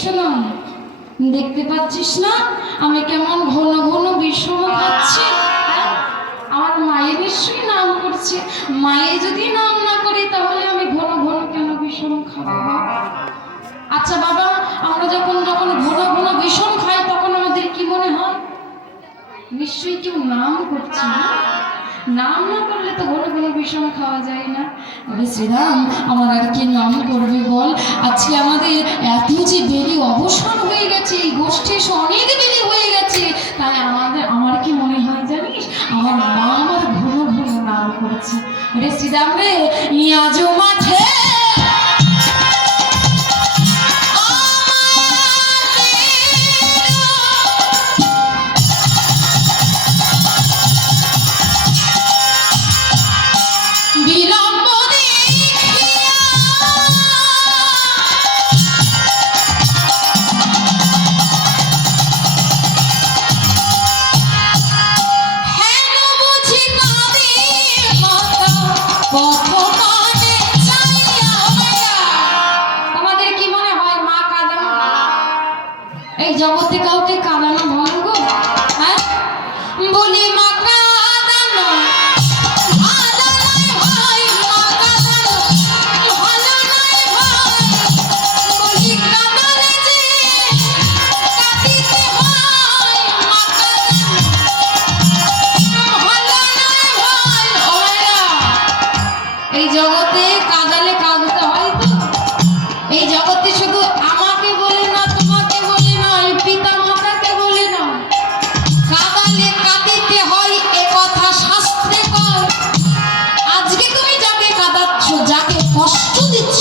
শোনো, দেখতে পাচ্ছিস না আমি কেমন ঘন ঘন বিষম খাচ্ছি? আমার মায়ের নিশ্চয়ই নাম করছে। মায়ে যদি নাম না করে তাহলে আমি ঘন ঘন কেন বিষম খাবো? আচ্ছা বাবা, আমরা যখন যখন ঘন ঘন বিষম খাই তখন আমাদের কি মনে হয়? নিশ্চয়ই কেউ নাম করছে না। নাম না করলে তো ঘন ঘন বিষম খাওয়া যায় না। বলে শ্রীরাম, আমার আর কি নাম করবে বল? আজকে আমাদের এত যে বেলি অবসান হয়ে গেছে, এই গোষ্ঠী অনেক বেলি হয়ে গেছে, তাই আমার কি মনে হয় জানিস, আমার মা আমার ঘন ঘন নাম করেছে। বলে শ্রীরাম রে, আজ মাঠে এই জগতে কাউকে কাঁদানো ভালো গো? হ্যাঁ, বলি মা কাঁদানো ভালো নয় ভাই, মা কাঁদানো ভালো নয় ভাই, বলি কাঁদালে যে কাঁদিতে হয়, মা কাঁদানো ভালো নয় ভাই। ও মায়েরা, এই জগতে কাঁদালে কাঁদতে হয় তো। এই জগতে শুধু আমাকে বলে না, তোমাকে বলে না, পিতা মাতাকে বলে না, কাঁদালে কাঁদিতে হয়, এ কথা শাস্ত্রে কয়। আজকে তুমি যাকে কাঁদাচ্ছ, যাকে কষ্ট দিচ্ছ,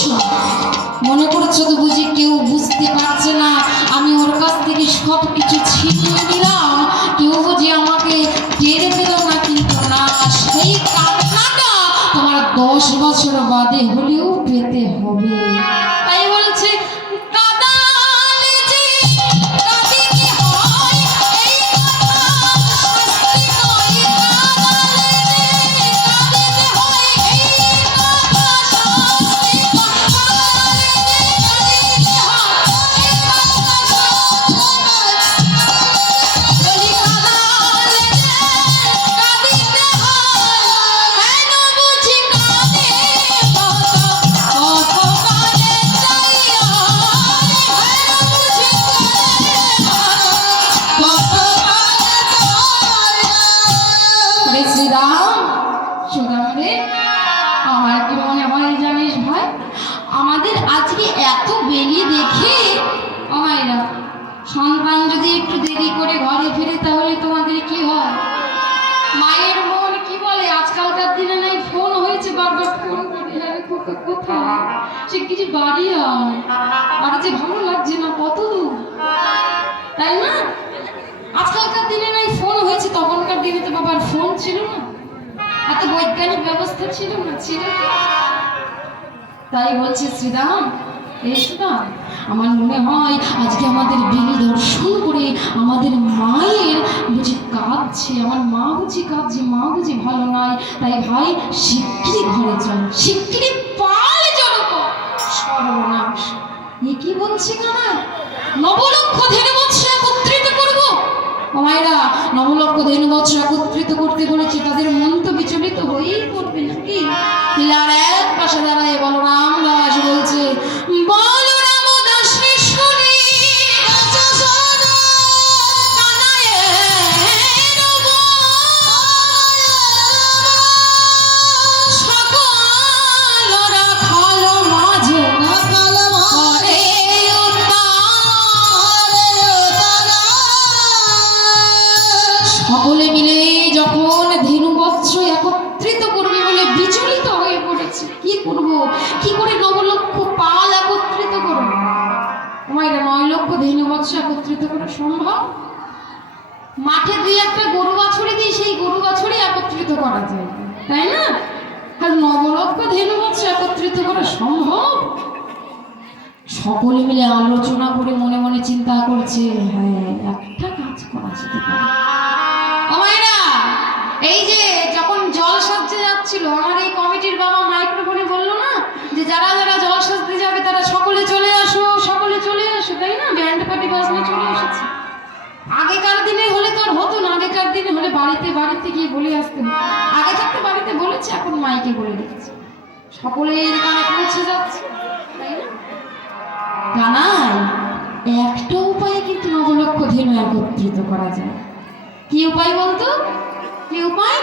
মনে করছো তো বুঝি কেউ বুঝতে পারছে না আমি ওর কাছ থেকে সব কিছু ছিনিয়ে নিলাম, কেউ বুঝি আমাকে টের পেল না? কিন্তু না, সেই কান্নাটা তোমার 10 বছর বাদে হলেও পেতে হবে। তাই বলছে কাঁদালে যে কাঁদিতে হয়, এই কথা শাস্ত্রে কয়। কাঁদালে যে কাঁদিতে হয়, এই কথা শাস্ত্রে কয়। কাঁদালে যে কাঁদিতে হয়, এই কথা শাস্ত্রে কয়। বলি কাঁদালে যে কাঁদিতে হয়, কেন বুঝি কাঁদে কত কত কাঁদে চাইয়া, কেন বুঝি কত কাঁদে চাইয়া। শ্রীরাম, সুরাম রে, আমার কি মনে হয় জানিস ভাই, আমাদের আজকে এত বেলি দেখে আমায়রা সন্তান যদি একটু দেরি করে ঘরে ফিরে তাহলে তোমাদের কি হয়? মায়ের মন কি বলে? আজকালকার দিনে নাই ফোন হয়েছে, বারবার ফোন করে, হ্যাঁ খোকা কোথায়, সে কিছু বাড়ি আয়, আর যে ভালো লাগছে না, কত দূর, তাই না? আজকালকার দিনে নাই ফোন হয়েছে, তখনকার দিনে তো বাবার ফোন ছিল না, এত বৈজ্ঞানিক ব্যবস্থা ছিল না, ছিল কি? তাই বলছে শ্রীরাম, এই সুদাম, আমার মনে হয় আজকে আমাদের বেলি দর্শন করে আমাদের মায়ের বুঝি কাঁদছে, আমার মা বুঝি কাঁদছে, মা বুঝি ভালো নয়। তাই ভাই শিগগিরই ঘরে চল, শিগগিরই পাল জড়ো কর। সর্বনাশ, এ কি বলছে কানা? নবলক্ষ ধেনু বৎস একত্রিত করবো। ও মায়েরা, নবলক্ষ ধেনু বৎস একত্রিত করতে বলেছি, তাদের মন তো বিচলিত হয়েই করবে নাকি? আর এক পাশে দাঁড়ায় বলরাম দাস বলছে, বলরাম দাসে শুনি সকলে মিলে যখন ধেনু বৎস একত্রিত করবে বলে বিচলিত হয়ে পড়েছে, কি করব, কি করে নবলক্ষ পাল একত্রিত করব? মায়েরা 9 লক্ষ ধেনু বৎস একত্রিত করা সম্ভব? মাঠে 2-1টা গরু বাছুরি দিয়ে সেই গরু বাছুরি একত্রিত করা যায়, তাই না? আর 9 লক্ষ ধেনু বৎস একত্রিত করা সম্ভব? সকলে মিলে আলোচনা করে মনে মনে চিন্তা করছে, হ্যাঁ একটা কাজ করা যেতে পারে। এই যে যখন জল সাজতে যাচ্ছিল, আমার এই কমিটির বাবা মাইক্রোফোনে বললো না যে যারা যারা জল সাজতে যাবে তারা সকলে চলে আসো, সকলে চলে আসো, তাই না? ফাটি বাজনা চলে এসেছে। আগেকার দিনে হলে তো আর হতো না, আগেকার দিনে হলে বাড়িতে বাড়িতে গিয়ে বলে আসতে হতো। আগে থাকতে বাড়িতে বলেছে, এখন মাইকে বলে রেখেছে, সকলের কানে পৌঁছে যাচ্ছে, তাই না? কানাই, একটা উপায়ে কিন্তু নবলক্ষ ধেনু একত্রিত করা যায়। কি উপায় বলতো? কি উপায়?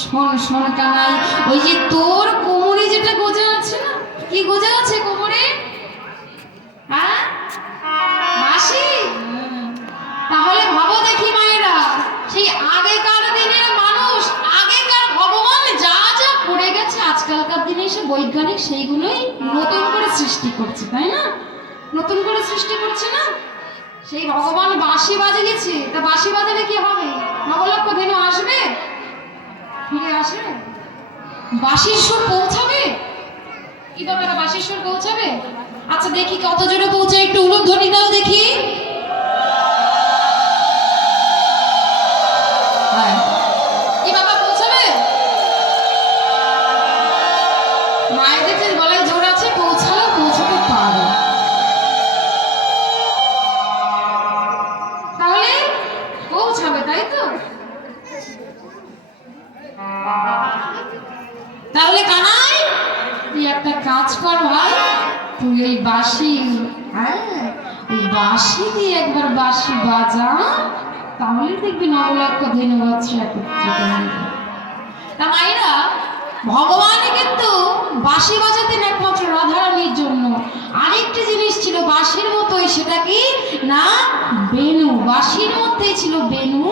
শোন শোন কানাই, ওই যে তোর কোমরে যেটা গোজা আছে না, কি গোজা আছে কোমরে? হ্যাঁ, মাসি। তাহলে ভাবো দেখি মায়েরা, সেই আগেকার দিনের মানুষ, আগেকার ভগবান যা যা করে গেছে, আজকালকার দিনে এসে বৈজ্ঞানিক সেইগুলোই নতুন করে সৃষ্টি করছে, তাই না? নতুন করে সৃষ্টি করছে না? সেই ভগবান বাঁশি বাজে গেছে, তা বাঁশি বাজালে কি হবে? নবলক্ষ ধেনু আসবে, ফিরে আসবে, বাঁশির সুর পৌঁছাবে। কিভাবে বাঁশির সুর পৌঁছাবে? আচ্ছা দেখি কত জোরে পৌঁছায়, একটু উলুধ্বনি দাও দেখি। কি বাবা পৌঁছাবে? মায়েদের যে গলায় জোর আছে, পৌঁছালে পৌঁছাতে পারে। তাহলে পৌঁছাবে, তাই তো? তাহলে কানাই, তুই একটা কাজ কর ভাই, তুই এই বাঁশি, হ্যাঁ ওই বাঁশি দিয়ে একবার বাঁশি বাজা, তাহলে দেখবি নবলক্ষ ধেনু বাজছে একত্রিত হয়ে। তা মায়েরা, ভগবান কিন্তু বাঁশি বাজাতেন একমাত্র রাধারানীর জন্য। আরেকটি জিনিস ছিল বাঁশির মতোই, সেটা কি না? বেনু। বাঁশির মধ্যেই ছিল বেনু,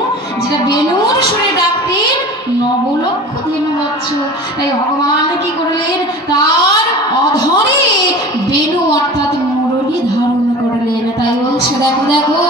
যেটা বেনুর সুরে ডাকতেন নবলক্ষ ধেনু বাজছ। তাই ভগবান কি করলেন? তার অধরে বেনু অর্থাৎ মুরলী ধারণ করলেন। তাই বলছে, দেখো দেখো